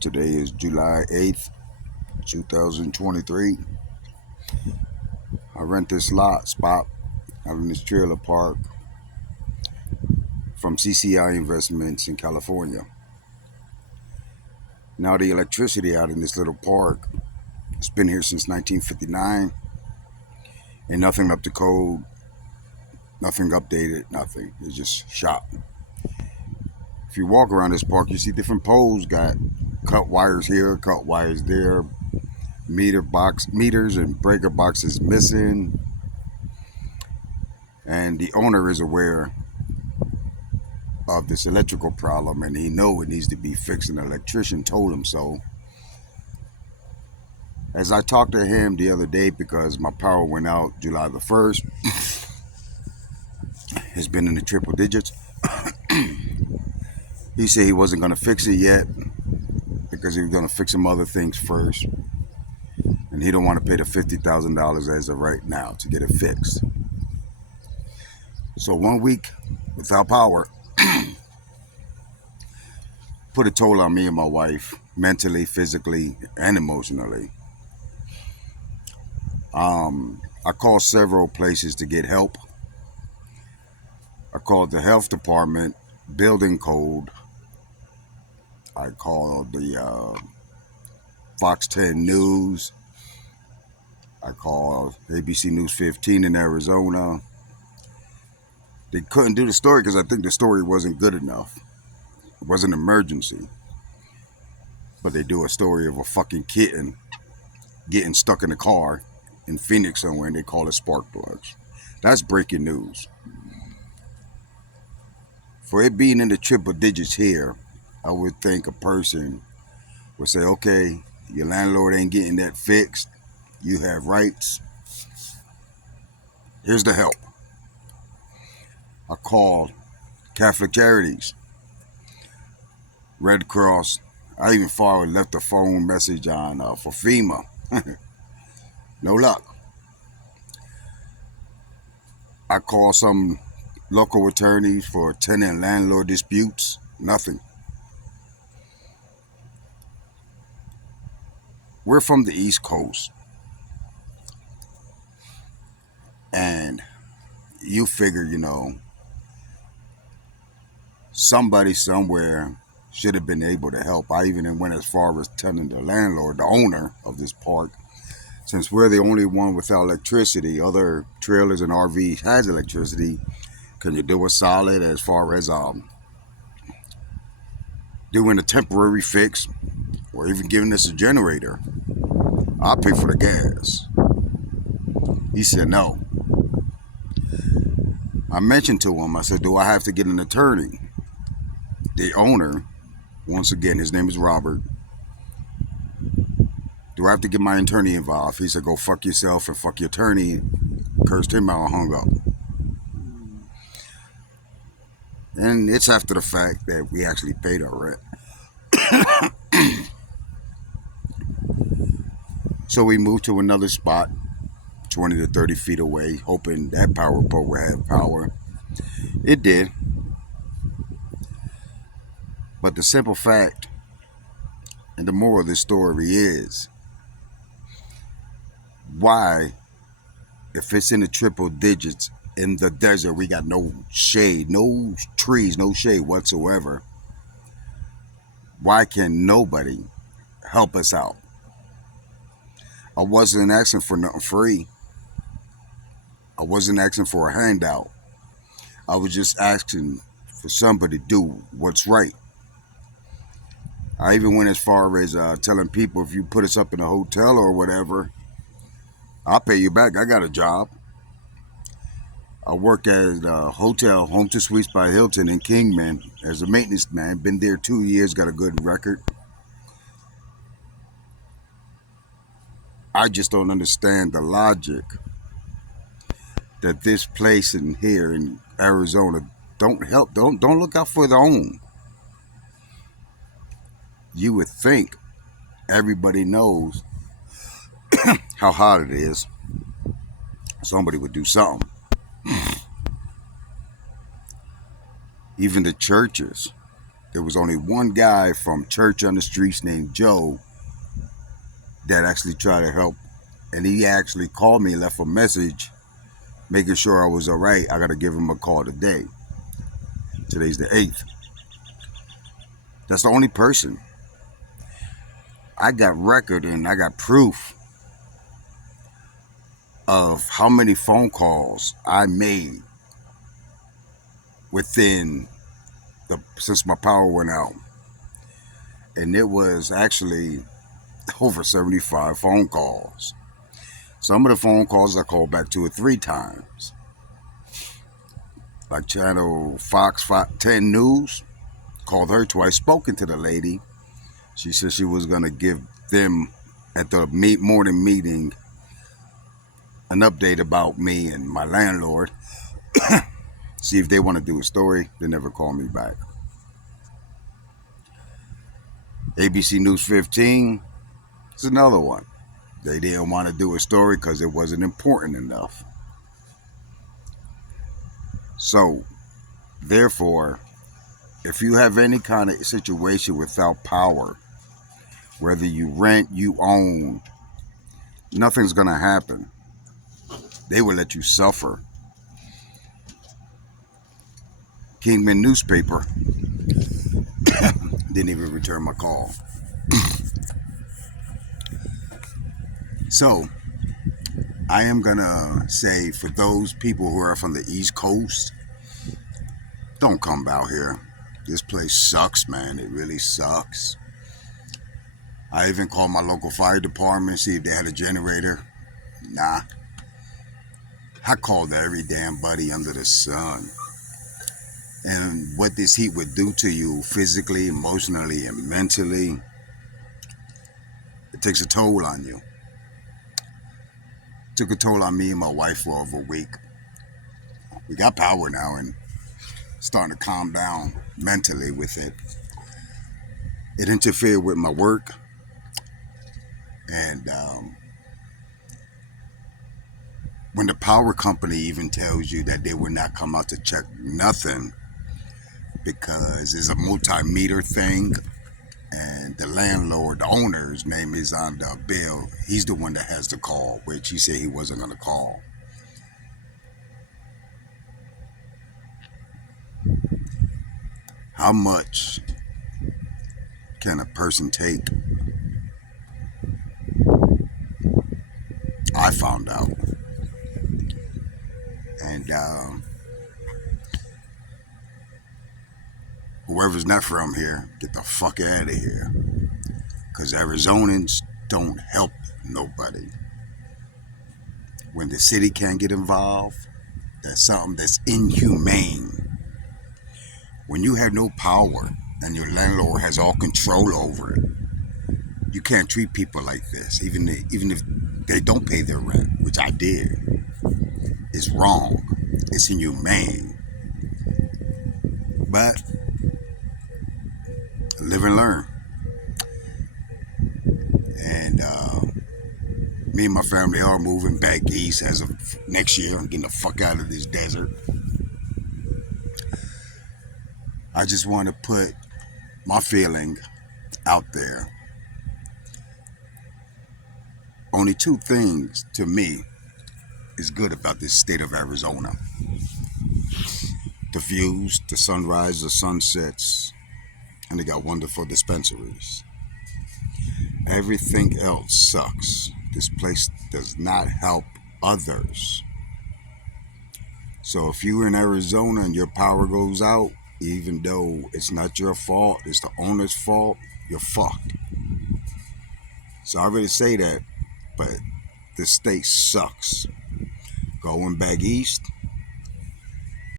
Today is July 8th, 2023. I rent this lot spot out in this trailer park from CCI Investments in California. Now, the electricity out in this little park, it's been here since 1959, and nothing up to code, nothing updated, nothing. It's just shot. If you walk around this park, you see different poles got cut wires here, cut wires there, meters and breaker boxes missing, and the owner is aware of this electrical problem and he know it needs to be fixed, and the electrician told him so. As I talked to him the other day, because my power went out July the 1st, it's been in the triple digits. He said he wasn't going to fix it yet because he was going to fix some other things first, and he don't want to pay the $50,000 as of right now to get it fixed. So 1 week without power put a toll on me and my wife, mentally, physically, and emotionally. I called several places to get help. I called the health department, building code. I called the Fox 10 News. I called ABC News 15 in Arizona. They couldn't do the story because I think the story wasn't good enough. It was an emergency. But they do a story of a fucking kitten getting stuck in a car in Phoenix somewhere, and they call it spark plugs. That's breaking news. For it being in the triple digits here, I would think a person would say, okay, your landlord ain't getting that fixed. You have rights. Here's the help. I called Catholic Charities, Red Cross. I even left a phone message on for FEMA. No luck. I called some local attorneys for tenant landlord disputes. Nothing. We're from the East Coast, and you figure, somebody somewhere should have been able to help. I even went as far as telling the landlord, the owner of this park, since we're the only one without electricity, other trailers and RVs has electricity. Can you do a solid as far as doing a temporary fix, or even giving us a generator? I'll pay for the gas. He said no. I mentioned to him, I said, do I have to get an attorney? The owner, once again, his name is Robert. Do I have to get my attorney involved? He said, go fuck yourself and fuck your attorney. Cursed him out and hung up. And it's after the fact that we actually paid our rent. So we moved to another spot, 20 to 30 feet away, hoping that power pole would have power. It did. But the simple fact and the moral of this story is, why, if it's in the triple digits in the desert, we got no shade, no trees, no shade whatsoever, why can nobody help us out? I wasn't asking for nothing free. I wasn't asking for a handout. I was just asking for somebody to do what's right. I even went as far as telling people, if you put us up in a hotel or whatever, I'll pay you back. I got a job. I work at a hotel, Home to Suites by Hilton in Kingman, as a maintenance man. Been there 2 years, got a good record. I just don't understand the logic that this place in here in Arizona don't help, don't look out for their own. You would think everybody knows how hot it is. Somebody would do something. Even the churches. there was only one guy from church on the streets named Joe that actually tried to help. And he actually called me and left a message making sure I was all right. I got to give him a call today. Today's the 8th. That's the only person. I got record and I got proof of how many phone calls I made since my power went out. And it was actually over 75 phone calls. Some of the phone calls I called back 2 or 3 times. Like Channel Fox 10 News, called her twice, spoken to the lady. She said she was going to give them at the morning meeting an update about me and my landlord. See if they want to do a story. They never called me back. ABC News 15 is another one. They didn't want to do a story because it wasn't important enough. So, therefore, if you have any kind of situation without power, whether you rent, you own, nothing's going to happen. They will let you suffer. Kingman newspaper didn't even return my call. So, I am going to say for those people who are from the East Coast, don't come out here. This place sucks, man. It really sucks. I even called my local fire department, see if they had a generator. Nah. I called every damn buddy under the sun. And what this heat would do to you physically, emotionally, and mentally, it takes a toll on you. It took a toll on me and my wife for over a week. We got power now and starting to calm down mentally with it. It interfered with my work. And when the power company even tells you that they will not come out to check nothing because it's a multimeter thing and the landlord, the owner's name is on the bill, he's the one that has to call, which he said he wasn't going to call. How much can a person take? I found out. And whoever's not from here, get the fuck out of here. Because Arizonans don't help nobody. When the city can't get involved, that's something that's inhumane. When you have no power and your landlord has all control over it, you can't treat people like this, even if they don't pay their rent, which I did. It's wrong. It's inhumane. But live and learn. And me and my family are moving back east as of next year. I'm getting the fuck out of this desert. I just want to put my feeling out there. Only 2 things to me is good about this state of Arizona. The views, the sunrise, the sunsets, and they got wonderful dispensaries. Everything else sucks. This place does not help others. So if you're in Arizona and your power goes out, even though it's not your fault, it's the owner's fault, you're fucked. So I already say that, but the state sucks. Going back east,